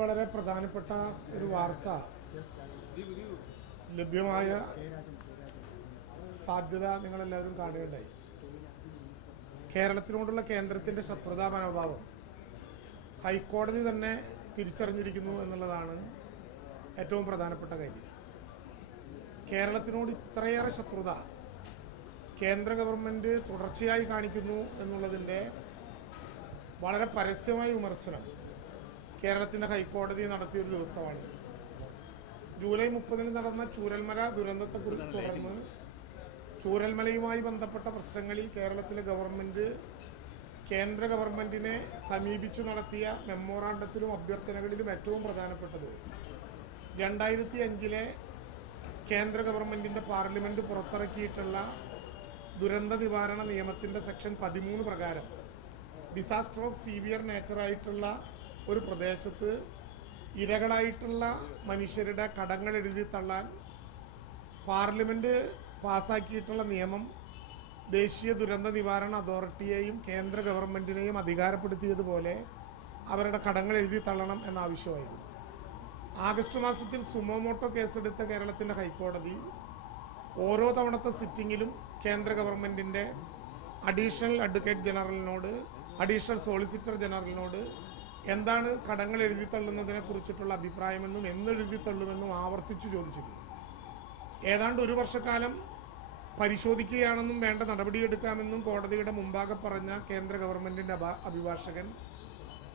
വളരെ പ്രധാനപ്പെട്ട ഒരു വാർത്ത ലഭ്യമായ സാധ്യത നിങ്ങളെല്ലാവരും കാണുകയുണ്ടായി. കേരളത്തിനോടുള്ള കേന്ദ്രത്തിന്റെ ശത്രുതാ മനോഭാവം ഹൈക്കോടതി തന്നെ തിരിച്ചറിഞ്ഞിരിക്കുന്നു എന്നുള്ളതാണ് ഏറ്റവും പ്രധാനപ്പെട്ട കാര്യം. കേരളത്തിനോട് ഇത്രയേറെ ശത്രുത കേന്ദ്ര ഗവൺമെന്റ് തുടർച്ചയായി കാണിക്കുന്നു എന്നുള്ളതിൻ്റെ വളരെ പരസ്യമായ വിമർശനം കേരളത്തിൻ്റെ ഹൈക്കോടതി നടത്തിയൊരു ദിവസമാണ്. ജൂലൈ 30 നടന്ന ചൂരൽമല ദുരന്തത്തെക്കുറിച്ച് തുടർന്ന് ചൂരൽമലയുമായി ബന്ധപ്പെട്ട പ്രശ്നങ്ങളിൽ കേരളത്തിലെ ഗവൺമെന്റ് കേന്ദ്ര ഗവൺമെന്റിനെ സമീപിച്ചു നടത്തിയ മെമ്മോറാണ്ടത്തിലും അഭ്യർത്ഥനകളിലും ഏറ്റവും പ്രധാനപ്പെട്ടത് 2005 കേന്ദ്ര ഗവൺമെന്റിന്റെ പാർലമെന്റ് പുറത്തിറക്കിയിട്ടുള്ള ദുരന്ത നിവാരണ നിയമത്തിന്റെ സെക്ഷൻ 13 പ്രകാരം ഡിസാസ്റ്റർ ഓഫ് സീവിയർ നേച്ചറായിട്ടുള്ള ഒരു പ്രദേശത്ത് ഇരകളായിട്ടുള്ള മനുഷ്യരുടെ കടങ്ങൾ എഴുതി തള്ളാൻ പാർലമെന്റ് പാസാക്കിയിട്ടുള്ള നിയമം ദേശീയ ദുരന്ത നിവാരണ അതോറിറ്റിയെയും കേന്ദ്ര ഗവൺമെന്റിനെയും അധികാരപ്പെടുത്തിയതുപോലെ അവരുടെ കടങ്ങൾ എഴുതി തള്ളണം എന്ന ആവശ്യമായിരുന്നു. ആഗസ്റ്റ് മാസത്തിൽ സുമോമോട്ടോ കേസെടുത്ത കേരളത്തിൻ്റെ ഹൈക്കോടതി ഓരോ തവണത്തെ സിറ്റിങ്ങിലും കേന്ദ്ര ഗവൺമെന്റിന്റെ അഡീഷണൽ അഡ്വക്കേറ്റ് ജനറലിനോട്, അഡീഷണൽ സോളിസിറ്റർ ജനറലിനോട് എന്താണ് കടങ്ങൾ എഴുതി തള്ളുന്നതിനെ കുറിച്ചിട്ടുള്ള അഭിപ്രായമെന്നും എന്ന് എഴുതി തള്ളുമെന്നും ആവർത്തിച്ചു ചോദിച്ചിരുന്നു. ഏതാണ്ട് ഒരു വർഷക്കാലം പരിശോധിക്കുകയാണെന്നും വേണ്ട നടപടിയെടുക്കാമെന്നും കോടതിയുടെ മുമ്പാകെ പറഞ്ഞ കേന്ദ്ര ഗവൺമെന്റിന്റെ അഭിഭാഷകൻ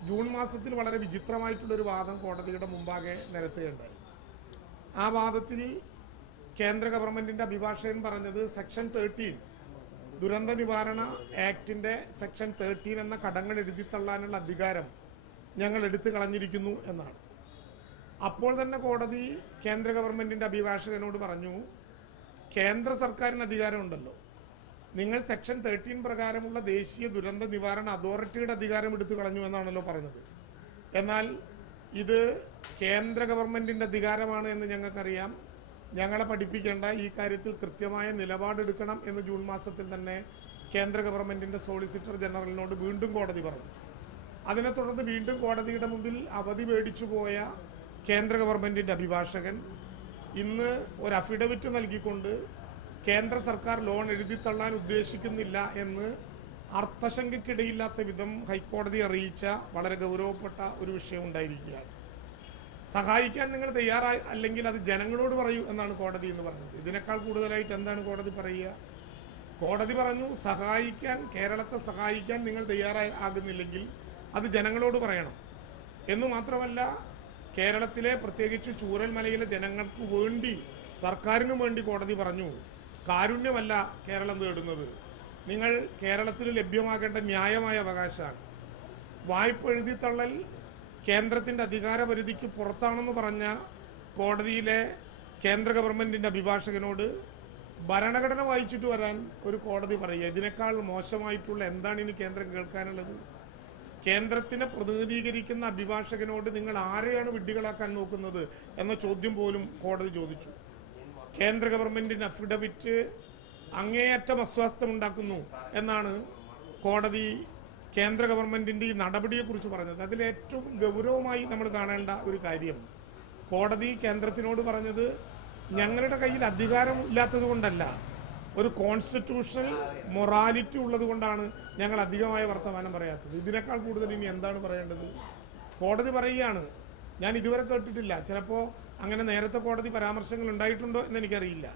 ജൂൺ മാസത്തിൽ വളരെ വിചിത്രമായിട്ടുള്ളൊരു വാദം കോടതിയുടെ മുമ്പാകെ നിരത്തുകയുണ്ടായി. ആ വാദത്തിൽ കേന്ദ്ര ഗവൺമെന്റിന്റെ അഭിഭാഷകൻ പറഞ്ഞത് സെക്ഷൻ 13 ദുരന്ത നിവാരണ ആക്ടിന്റെ സെക്ഷൻ 13 എന്ന കടങ്ങൾ എഴുതിത്തള്ളാനുള്ള അധികാരം ഞങ്ങൾ എടുത്തു കളഞ്ഞിരിക്കുന്നു എന്നാണ്. അപ്പോൾ തന്നെ കോടതി കേന്ദ്ര ഗവൺമെന്റിന്റെ അഭിഭാഷകനോട് പറഞ്ഞു, കേന്ദ്ര സർക്കാരിന് അധികാരമുണ്ടല്ലോ, നിങ്ങൾ സെക്ഷൻ 13 പ്രകാരമുള്ള ദേശീയ ദുരന്ത നിവാരണ അതോറിറ്റിയുടെ അധികാരം എടുത്തു കളഞ്ഞു എന്നാണല്ലോ പറഞ്ഞത്. എന്നാൽ ഇത് കേന്ദ്ര ഗവൺമെന്റിന്റെ അധികാരമാണ് എന്ന് ഞങ്ങൾക്കറിയാം, ഞങ്ങളെ പഠിപ്പിക്കേണ്ട, ഈ കാര്യത്തിൽ കൃത്യമായ നിലപാടെടുക്കണം എന്ന് ജൂൺ മാസത്തിൽ തന്നെ കേന്ദ്ര ഗവൺമെന്റിന്റെ സോളിസിറ്റർ ജനറലിനോട് വീണ്ടും കോടതി പറഞ്ഞു. അതിനെ തുടർന്ന് വീണ്ടും കോടതിയുടെ മുമ്പിൽ അവധി മേടിച്ചു പോയ കേന്ദ്ര ഗവൺമെന്റിന്റെ അഭിഭാഷകൻ ഇന്ന് ഒരു അഫിഡവിറ്റ് നൽകിക്കൊണ്ട് കേന്ദ്ര സർക്കാർ ലോൺ എഴുതിത്തള്ളാൻ ഉദ്ദേശിക്കുന്നില്ല എന്ന് അർത്ഥശങ്കയ്ക്കിടയില്ലാത്ത വിധം ഹൈക്കോടതി അറിയിച്ച വളരെ ഗൗരവപ്പെട്ട ഒരു വിഷയം ഉണ്ടായിരിക്കുകയാണ്. സഹായിക്കാൻ നിങ്ങൾ തയ്യാറായി അല്ലെങ്കിൽ അത് ജനങ്ങളോട് പറയൂ എന്നാണ് കോടതി എന്ന് പറഞ്ഞത്. ഇതിനേക്കാൾ കൂടുതലായിട്ട് എന്താണ് കോടതി പറയുക? കോടതി പറഞ്ഞു, കേരളത്തെ സഹായിക്കാൻ നിങ്ങൾ തയ്യാറാകുന്നില്ലെങ്കിൽ അത് ജനങ്ങളോട് പറയണം എന്നു മാത്രമല്ല, കേരളത്തിലെ പ്രത്യേകിച്ച് ചൂരൽമലയിലെ ജനങ്ങൾക്ക് വേണ്ടി, സർക്കാരിനു വേണ്ടി കോടതി പറഞ്ഞു, കാരുണ്യമല്ല കേരളം തേടുന്നത്, നിങ്ങൾ കേരളത്തിന് ലഭ്യമാകേണ്ട ന്യായമായ അവകാശമാണ്. വായ്പ എഴുതിത്തള്ളൽ കേന്ദ്രത്തിന്റെ അധികാരപരിധിക്ക് പുറത്താണെന്ന് പറഞ്ഞ കോടതിയിലെ കേന്ദ്ര ഗവൺമെന്റിന്റെ അഭിഭാഷകനോട് ഭരണഘടന വായിച്ചിട്ട് വരാൻ ഒരു കോടതി പറയുക. ഇതിനേക്കാൾ മോശമായിട്ടുള്ള എന്താണ് ഇനി കേന്ദ്രം കേൾക്കാനുള്ളത്? കേന്ദ്രത്തിനെ പ്രതിനിധീകരിക്കുന്ന അഭിഭാഷകനോട് നിങ്ങൾ ആരെയാണ് വിഡ്ഢികളാക്കാൻ നോക്കുന്നത് എന്ന ചോദ്യം പോലും കോടതി ചോദിച്ചു. കേന്ദ്ര ഗവൺമെന്റിന്റെ അഫിഡവിറ്റ് അങ്ങേയറ്റം അസ്വാസ്ഥ്യമുണ്ടാക്കുന്നു എന്നാണ് കോടതി കേന്ദ്ര ഗവൺമെന്റിന്റെ ഈ നടപടിയെക്കുറിച്ച് പറഞ്ഞത്. അതിലേറ്റവും ഗൗരവമായി നമ്മൾ കാണേണ്ട ഒരു കാര്യം, കോടതി കേന്ദ്രത്തിനോട് പറഞ്ഞത്, ഞങ്ങളുടെ കയ്യിൽ അധികാരം ഇല്ലാത്തത് കൊണ്ടല്ല, ഒരു കോൺസ്റ്റിറ്റ്യൂഷണൽ മൊറാലിറ്റി ഉള്ളത് കൊണ്ടാണ് ഞങ്ങൾ അധികമായ വർത്തമാനം പറയാത്തത്. ഇതിനേക്കാൾ കൂടുതൽ ഇനി എന്താണ് പറയേണ്ടത്? കോടതി പറയുകയാണ്, ഞാൻ ഇതുവരെ കേട്ടിട്ടില്ല, ചിലപ്പോൾ അങ്ങനെ നേരത്തെ കോടതി പരാമർശങ്ങൾ ഉണ്ടായിട്ടുണ്ടോ എന്ന് എനിക്കറിയില്ല,